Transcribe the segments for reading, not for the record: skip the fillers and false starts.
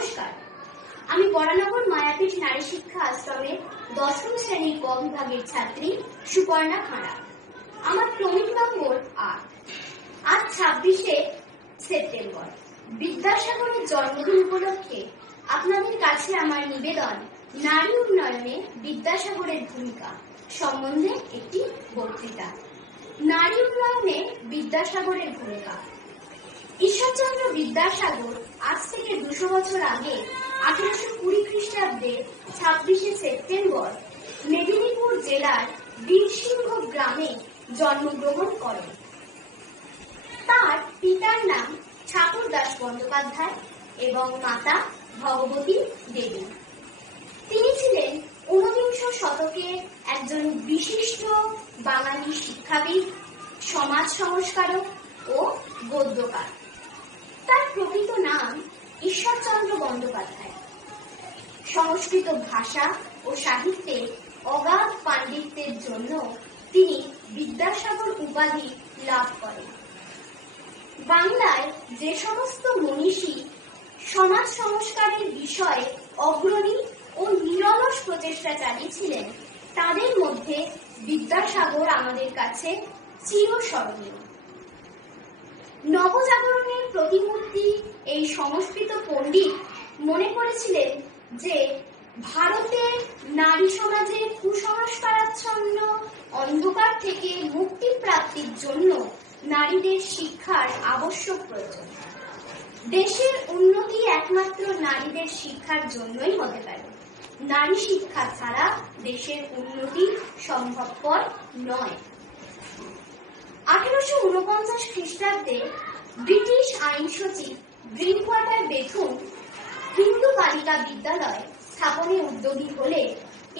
নমস্কার, আমি বরানগর মায়াপীঠ নারী শিক্ষা আশ্রমের 10ম শ্রেণীর ক বিভাগের ছাত্রী সুপর্ণা খাঁড়া। আমার ক্রমিক নম্বর 8। আজ 26শে সেপ্টেম্বর, বিদ্যাসাগরের জন্মদিন উপলক্ষে আপনাদের কাছে আমার নিবেদন নারী উন্নয়নে বিদ্যাসাগরের ভূমিকা সম্বন্ধে একটি বক্তৃতা। নারী উন্নয়নে বিদ্যাসাগরের ভূমিকা। ঈশ্বরচন্দ্র বিদ্যাসাগর আজ থেকে 200 বছর আগে 1820 খ্রিস্টাব্দে 26শে সেপ্টেম্বর মেদিনীপুর জেলার বীরসিংহ গ্রামে জন্মগ্রহণ করেন। তার পিতার নাম ঠাকুর দাস বন্দ্যোপাধ্যায় এবং মাতা ভগবতী দেবী। তিনি ছিলেন 19 শতকের একজন বিশিষ্ট বাঙালি শিক্ষাবিদ, সমাজ সংস্কারক ও গদ্যকার। তার প্রকৃত নাম ঈশ্বরচন্দ্র বন্দ্যোপাধ্যায়। সংস্কৃত ভাষা ও সাহিত্যে অগাধ পাণ্ডিত্যের জন্য তিনি বিদ্যাসাগর উপাধি লাভ করেন। বাংলায় যে সমস্ত মনীষী সমাজ সংস্কারের বিষয়ে অগ্রণী ও নিরলস প্রচেষ্টা চালিয়েছিলেন, তাদের মধ্যে বিদ্যাসাগর আমাদের কাছে চিরস্মরণীয়। নবজাগরণের প্রতিমূর্তি এই সংস্কৃত পণ্ডিত মনে করেছিলেন যে ভারতের নারী সমাজের কুসংস্কারাচ্ছন্ন অন্ধকার থেকে মুক্তি প্রাপ্তির জন্য নারীদের শিক্ষার আবশ্যক প্রয়োজন। দেশের উন্নতি একমাত্র নারীদের শিক্ষার জন্যই হতে পারে। নারী শিক্ষা ছাড়া দেশের উন্নতি সম্ভবপর নয়। 1849 খ্রিস্টাব্দে ব্রিটিশ আইন সচিব গ্রিনওয়াটার বেথুন হিন্দু বালিকা বিদ্যালয় স্থাপনে উদ্যোগী হলে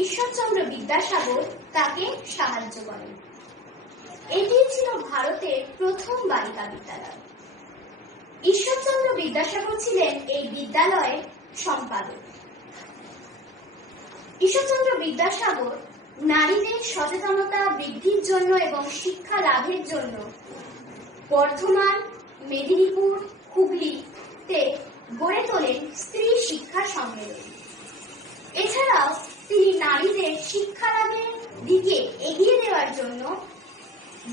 ঈশ্বরচন্দ্র বিদ্যাসাগর তাকে সাহায্য করেন। এটি ছিল ভারতের প্রথম বালিকা বিদ্যালয়। ঈশ্বরচন্দ্র বিদ্যাসাগর ছিলেন এই বিদ্যালয়ের সম্পাদক। ঈশ্বরচন্দ্র বিদ্যাসাগর নারীদের সচেতনতা বৃদ্ধির জন্য এবং শিক্ষা লাভের জন্য বর্ধমান, মেদিনীপুর, হুগলিতে গড়ে তোলেন স্ত্রী শিক্ষা সম্মেলন। এছাড়াও তিনি নারীদের শিক্ষা লাভের দিকে এগিয়ে দেওয়ার জন্য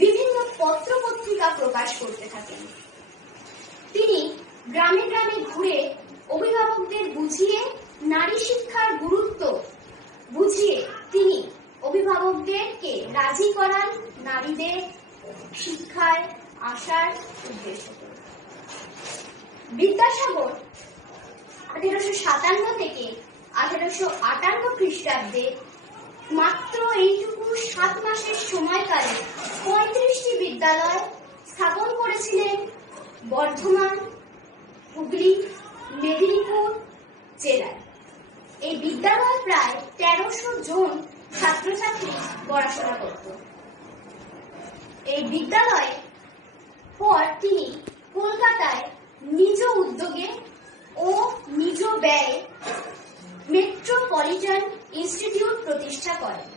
বিভিন্ন পত্র পত্রিকা প্রকাশ করতে থাকেন। তিনি গ্রামে গ্রামে ঘুরে অভিভাবকদের বুঝিয়ে নারী শিক্ষার গুরুত্ব বুঝিয়ে তিনি অভিভাবকদেরকে রাজি করান নারীদের শিক্ষায় আসার উদ্দেশ্য। বিদ্যাসাগর 1857 থেকে 1858 খ্রিস্টাব্দে মাত্র এইটুকু 7 মাসের সময়কালে 35টি বিদ্যালয় স্থাপন করেছিলেন বর্ধমান, হুগলি, মেদিনীপুর জেলায়। এই বিদ্যালয়ে প্রায় 1300 জন ছাত্রছাত্রী পড়াশোনা করত। এই বিদ্যালয়ে পর তিনি কলকাতায় নিজ উদ্যোগে ও নিজ ব্যয়ে মেট্রোপলিটন ইনস্টিটিউট প্রতিষ্ঠা করেন,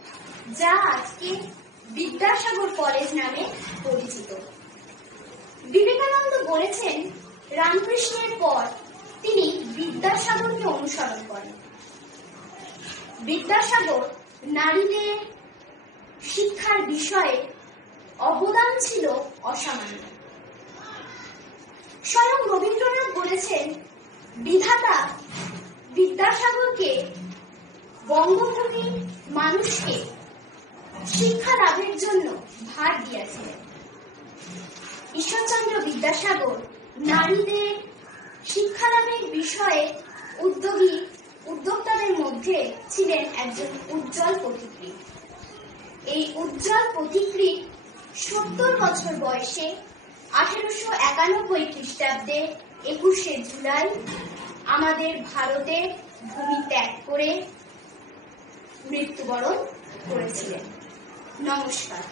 যা আজকে বিদ্যাসাগর কলেজ নামে পরিচিত। বিবেকানন্দ বলেছেন, রামকৃষ্ণের পর তিনি বিদ্যাসাগরকে অনুসরণ করেন। বিদ্যাসাগর নারীদের শিক্ষার বিষয়ে অবদান ছিল অসামান্য। স্বয়ং রবীন্দ্রনাথ বলেছেন, বিধাতা বিদ্যাসাগরকে বঙ্গভূমির মানুষকে শিক্ষা লাভের জন্য ভার দিয়েছিলেন। ঈশ্বরচন্দ্র বিদ্যাসাগর নারীদের শিক্ষা লাভের বিষয়ে উদ্যোক্তাদের মধ্যে ছিলেন একজন উজ্জ্বল পথিকৃৎ। এই উজ্জ্বল পথিকৃৎ 70 বছর বয়সে 1891 খ্রিস্টাব্দে 21শে জুলাই আমাদের ভারতের ভূমি ত্যাগ করে মৃত্যুবরণ করেছিলেন। নমস্কার।